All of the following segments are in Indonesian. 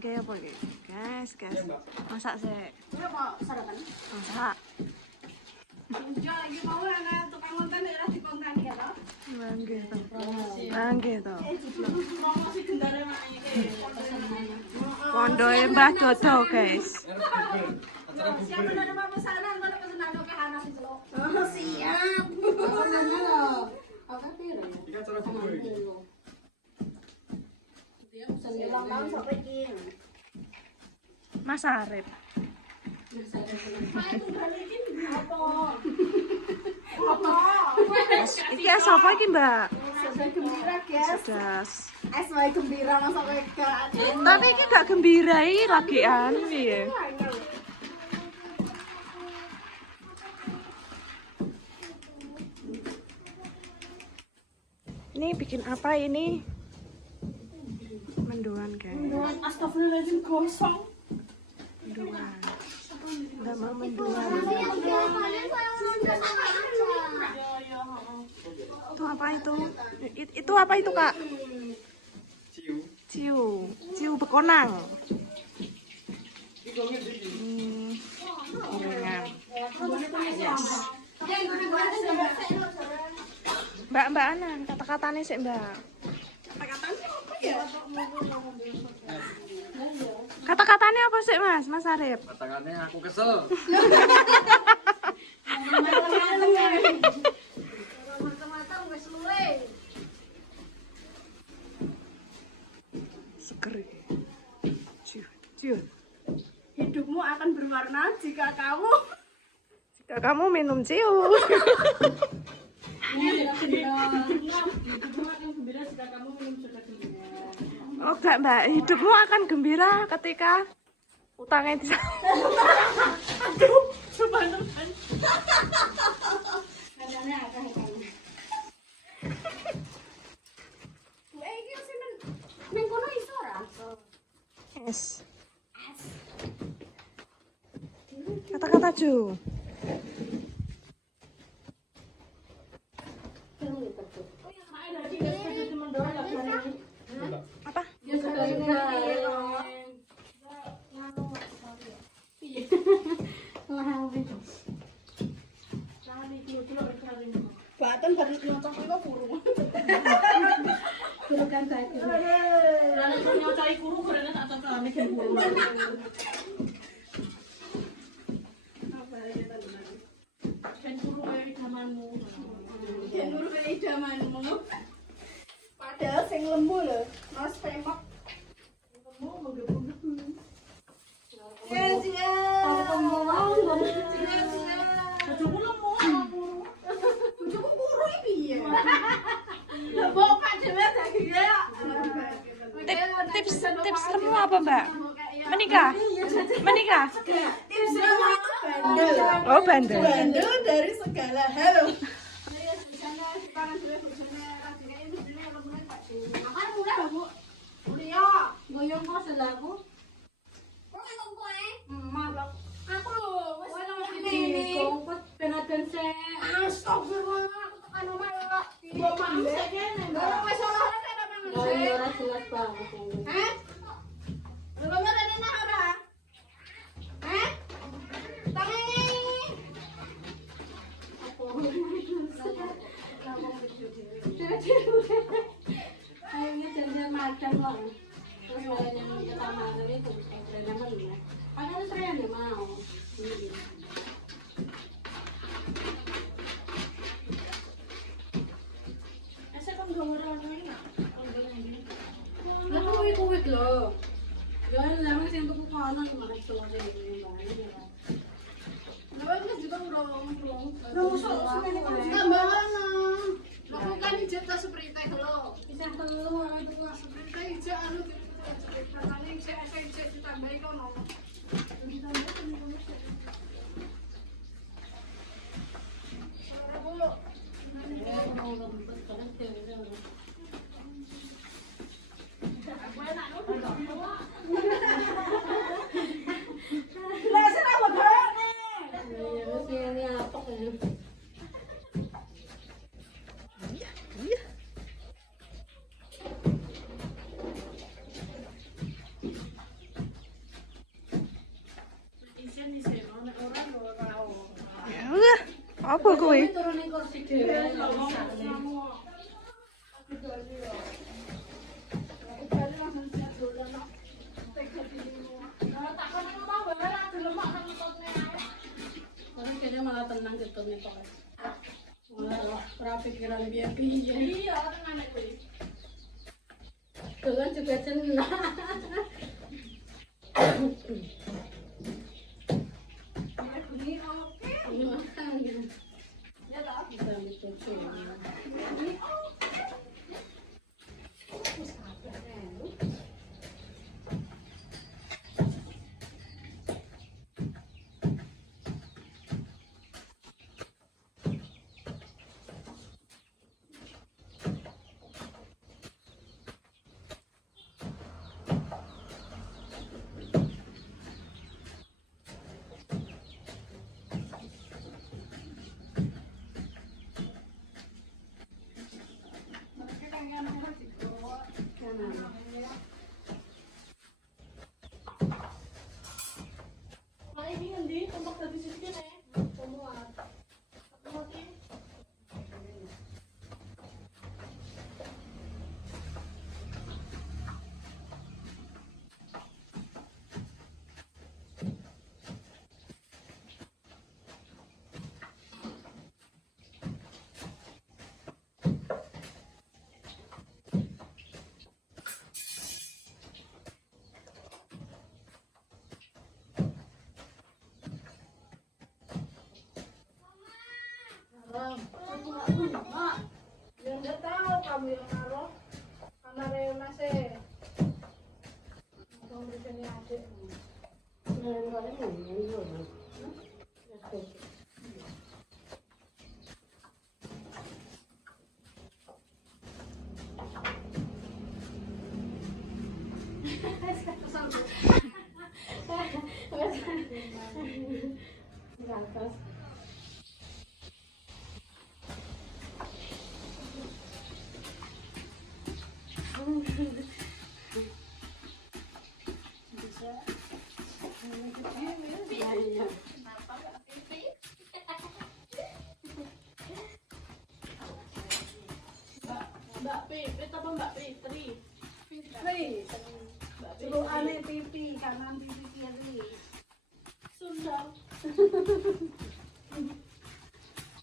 Kayak apa ini? Guys. Masak sih. Ini mau sarapan? Masak. Iya, lagi mau ana tukang konten daerah di konten ya toh. Mangke to. Promosi gendare mak iki. Kondoe Mbah Dodo, guys. Siap menerima pesanan, mana pesanan ke Hana sih celok. Oh, siap. Ulang tahun sampai king. Mas Arif. Iki sapa iki, Mbak? Sedang gembira, guys. Sedas. Es wae gembira masa kowe gak. Tapi iki gak gembira iki lagi anu piye? Ini bikin apa ini? Mendoan, guys. Mendoan astagfirullahaladzim gosong. Mendoan. Enggak mau mendoan. Itu apa itu? Itu apa itu, Kak? Ciu bekonang. Gorengan. Yes. Mbak Anan, kata-katanya sih, Mbak. Kata-katanya apa sih, Mas Arif? Kata-katanya aku kesel. Seger. Ciu. Hidupmu akan berwarna jika kamu minum ciu. Oh enggak, Mbak, hidupmu akan gembira ketika utangnya di Aduh, teman-teman. Kadangnya akeh kan. Iki sih men kono iso ora? Es. Kata-kata Ju. Apa? Baten baru nyocok iku kurung. Kurung kan bae. Lah nek nyocoki kurung gorene tak cocokane gen kurung. Gen kurung kaya idamanmu. Gen kurung kaya idamanmu. Padahal sing lembu lho, mas pemok. Lembu menggebu-gebu. Cia. Bojoku lembu. Bojoku kuru iki piye? Lah bapak dhewe dagingnya ya. Tips lembu apa, Mbak? Menikah? Tips lembu itu bandel. Oh, bandel. Bandel dari segala hal. Goyong kok selaku. Kok ngomong kowe? Maaf. Aku lho, wis ngene. Kok penaten sik. Astagfirullah, aku tekan omah kok. Mbok mau sik kene. Lah wis ora ana ta mangan sik. Ya ora jelas banget. Hah? Lha kok ngene nang ora? Hah? Tangi. Ayo jangan makan kok. Terus mulai yang utama itu ekstrenya mana? Padahal saya nggak mau. Saya kan gak orang-orang nggak. Lah kuwi lho. Jangan lama sih untuk kanan gimana keluarnya ini banyak. Lah kan juga urung. Lah musuh semene kok tambahan. Lakukan ijazah seperti itu lho. Bisa telu itu seperti ijazah anu katanya ijazah ditambahi kono. Apa kuwi? Turunin kursi dhewe. Kayaknya malah tenang gitu nih Pak. Malah pikiran piye-piye. Iya, tenang kuwi. Dolan juga senang. Ini oke. Ya tak bisa gitu. Mak, ya nggak tahu kamu yang naruh kamar masih. Kamu di sini adik. Gatas. Mbak Pipit apa Mbak Fitri? Fitri. Suruh aneh pipi, kanan pipi kiri. Sunda.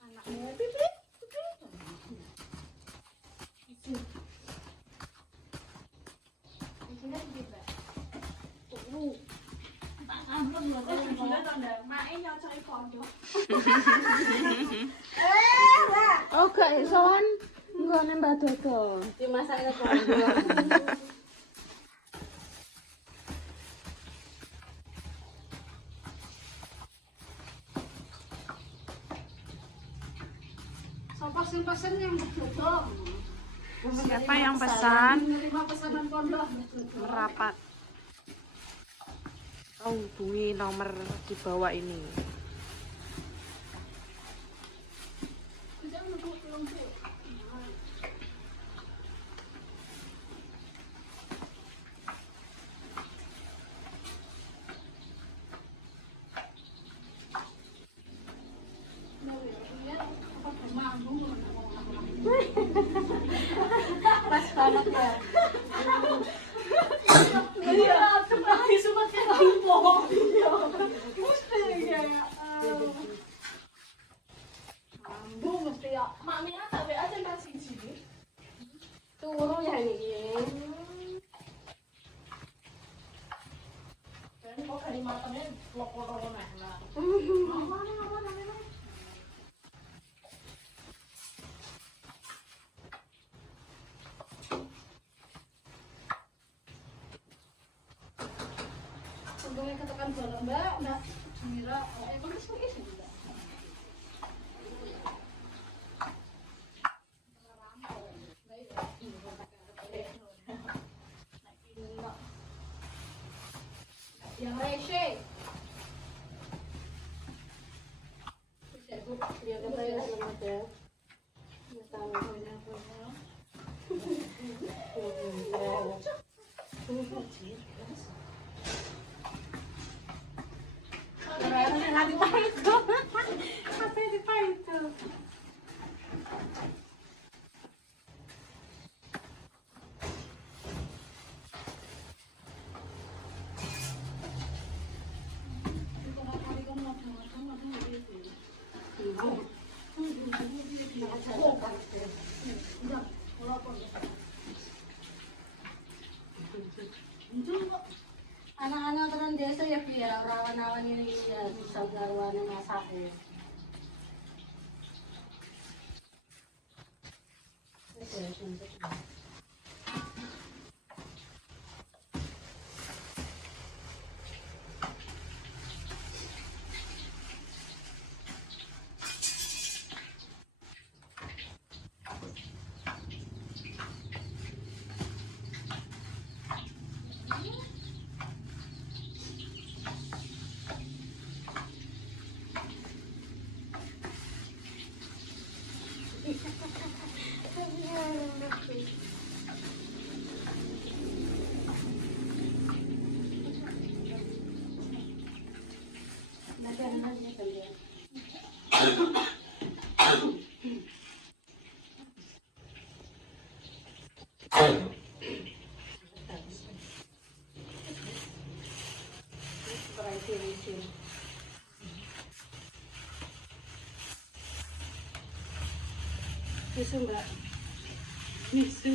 Anaknya Fitri. Oh, gak isoan nggone Mbak Dodo. Dimasaknya kondo. Pesen yang betul. Siapa yang pesan? Menerima pesanan pondok. Merapat. Oh, hubungi nomor di bawah ini. Pas banget ya. Iya, seperti sumatnya kampung. Mesti ya. Ambung mesti ya. Mami tak WA aja masih sini. Turu ya ini. Kan kok kalimatnya loko-loko nah. Untungnya katakan bareng Mbak Mira, bagus bagus juga. Yang rese. Ya kata ya selamat ya. Apa yang dipakai itu? Itu anak-anak orang desa ya biar rawan-rawan ini ya bisa garwane masak ya. Bisa mbak? Bisa.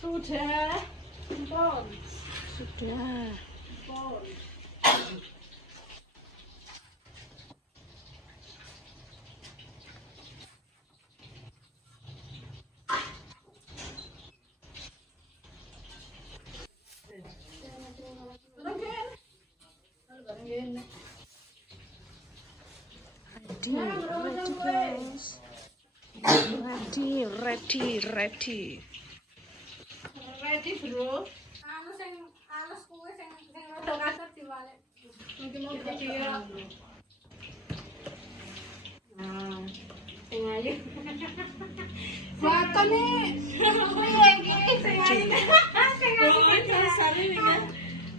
Sudah. Bon. Sudah. Bon. Ready, ready guys. Ready. Ready bro. Anu sing alus kuwe sing rada kasar diwalek. Iki mau dia. Nah, sing ayu. Watone. Piye iki sing ayu. Sing ayu.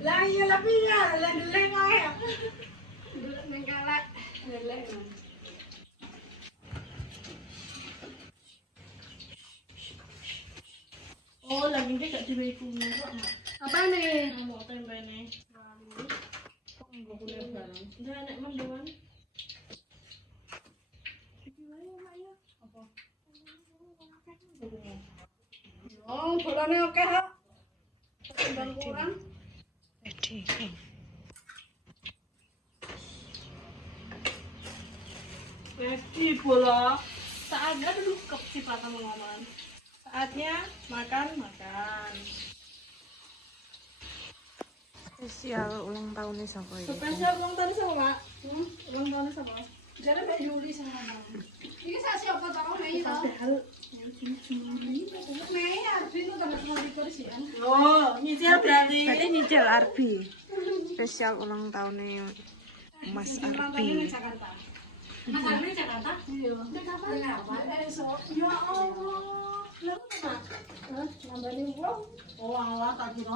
Lah iya lebih ya, lah deleng ae. Deleng ning kalek. Deleng. Oh, lagi dia gak diwekunnya kok, Mak. Apa nih? Mau tempe nih. Kok enggak boleh barang? Udah enak mendoan. Apa? Oh, bolane oke, ha. Ketimbang kurang. Ready. Ready bola. Saatnya dulu kesempatan ngomong. Saatnya makan. Spesial ulang tahunnya siapa ini? Spesial ulang tahun sama Mak. Ulang tahun sama. Jadi Mbak Yuli sama Mama. Ini saya siapa tahu Mei tahu. Mei Arbi itu tanggal 23 sih kan. Oh, nyicil berarti. Berarti nyicil Arbi. Spesial ulang tahunnya Mas Arbi. Jakarta. Mas Arbi Jakarta? Iya. Jakarta. Ya Allah. Lalu Mak? Nambahin uang. Oh, Allah tak kira.